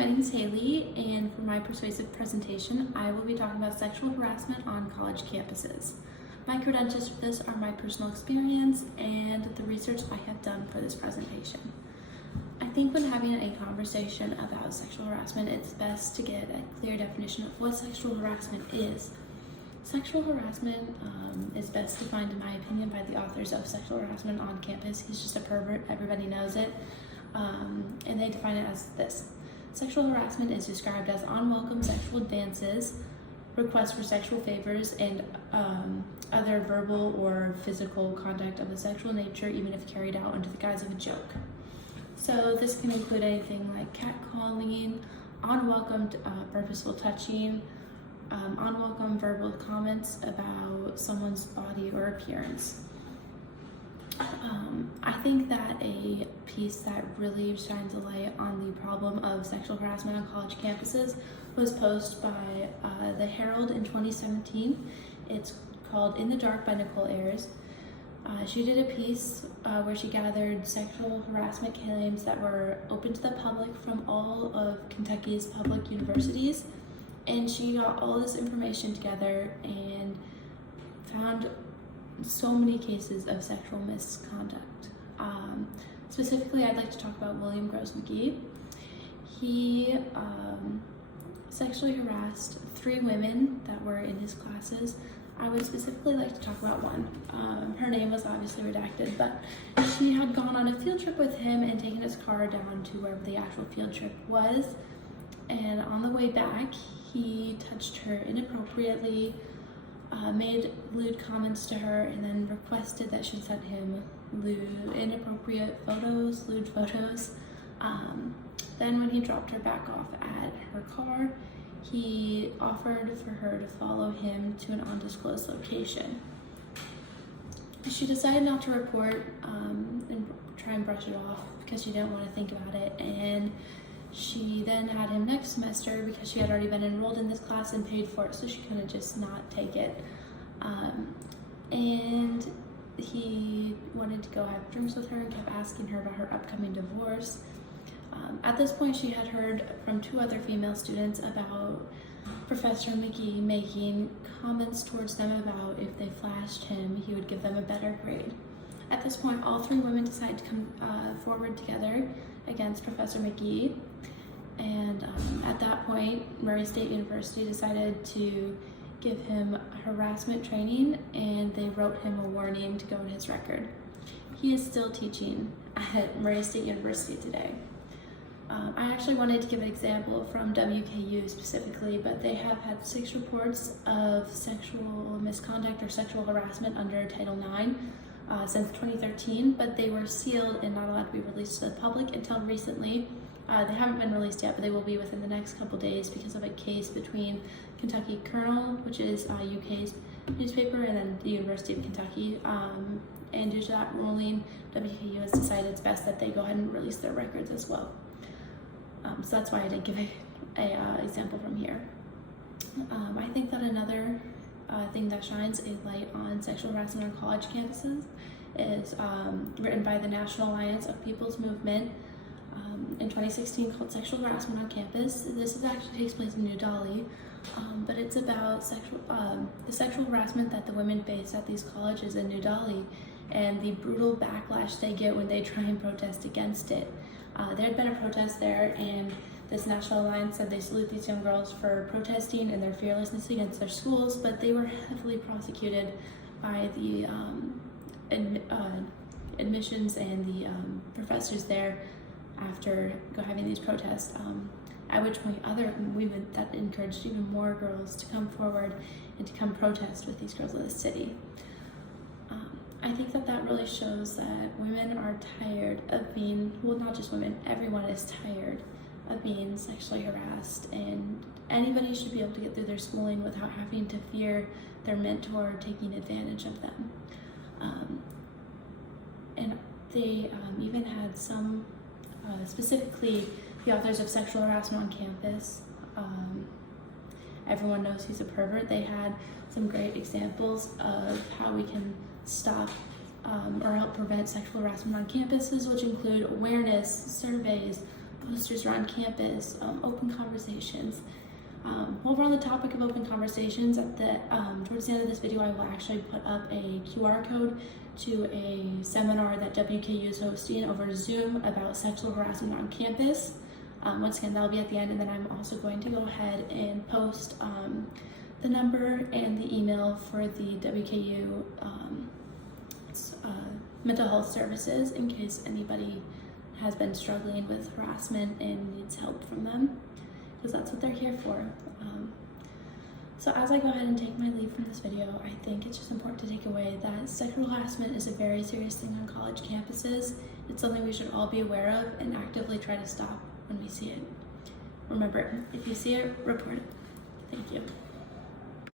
my name is Haley, and for my persuasive presentation, I will be talking about sexual harassment on college campuses. My credentials for this are my personal experience and the research I have done for this presentation. I think when having a conversation about sexual harassment, it's best to get a clear definition of what sexual harassment is. Sexual harassment is best defined, in my opinion, by the authors of Sexual Harassment on Campus. He's just a pervert, everybody knows it, and they define it as this. Sexual harassment is described as unwelcome sexual advances, requests for sexual favors, and other verbal or physical contact of a sexual nature, even if carried out under the guise of a joke. So this can include anything like catcalling, unwelcome purposeful touching, unwelcome verbal comments about someone's body or appearance. I think that a piece that really shines a light on the problem of sexual harassment on college campuses was posted by the Herald in 2017. It's called In the Dark by Nicole Ayers. She did a piece where she gathered sexual harassment claims that were open to the public from all of Kentucky's public universities, and she got all this information together and found so many cases of sexual misconduct. Specifically, I'd like to talk about William Gross McGee. He sexually harassed 3 women that were in his classes. I would specifically like to talk about one. Her name was obviously redacted, but she had gone on a field trip with him and taken his car down to wherever the actual field trip was. And on the way back, he touched her inappropriately, made lewd comments to her, and then requested that she send him inappropriate photos, lewd photos. Then when he dropped her back off at her car, he offered for her to follow him to an undisclosed location. She decided not to report and try and brush it off because she didn't want to think about it, and she then had him next semester because she had already been enrolled in this class and paid for it, so she couldn't just not take it. And he wanted to go have drinks with her and kept asking her about her upcoming divorce. At this point, she had heard from 2 other female students about Professor McGee making comments towards them about if they flashed him, he would give them a better grade. At this point, all 3 women decided to come forward together against Professor McGee. And at that point, Murray State University decided to give him harassment training, and they wrote him a warning to go in his record. He is still teaching at Murray State University today. I actually wanted to give an example from WKU specifically, but they have had 6 reports of sexual misconduct or sexual harassment under Title IX since 2013, but they were sealed and not allowed to be released to the public until recently. They haven't been released yet, but they will be within the next couple days because of a case between Kentucky Colonel, which is UK's newspaper, and then the University of Kentucky. And due to that ruling, WKU has decided it's best that they go ahead and release their records as well. So that's why I didn't give a example from here. I think that another thing that shines a light on sexual harassment on college campuses is written by the National Alliance of People's Movement in 2016 called Sexual Harassment on Campus. This actually takes place in New Delhi, but it's about the sexual harassment that the women face at these colleges in New Delhi and the brutal backlash they get when they try and protest against it. There had been a protest there, and this National Alliance said they salute these young girls for protesting and their fearlessness against their schools, but they were heavily prosecuted by the admissions and the professors there after having these protests, at which point other women that encouraged even more girls to come forward and to come protest with these girls in the city. I think that really shows that women are tired of being, well, not just women, everyone is tired of being sexually harassed, and anybody should be able to get through their schooling without having to fear their mentor taking advantage of them. And they even had some, specifically the authors of Sexual Harassment on Campus, everyone knows he's a pervert. They had some great examples of how we can stop or help prevent sexual harassment on campuses, which include awareness, surveys, posters around campus, open conversations. While we're on the topic of open conversations, towards the end of this video, I will actually put up a QR code to a seminar that WKU is hosting over Zoom about sexual harassment on campus. Once again, that'll be at the end, and then I'm also going to go ahead and post the number and the email for the WKU mental health services in case anybody has been struggling with harassment and needs help from them, because that's what they're here for. So as I go ahead and take my leave from this video, I think it's just important to take away that sexual harassment is a very serious thing on college campuses. It's something we should all be aware of and actively try to stop when we see it. Remember, if you see it, report it. Thank you.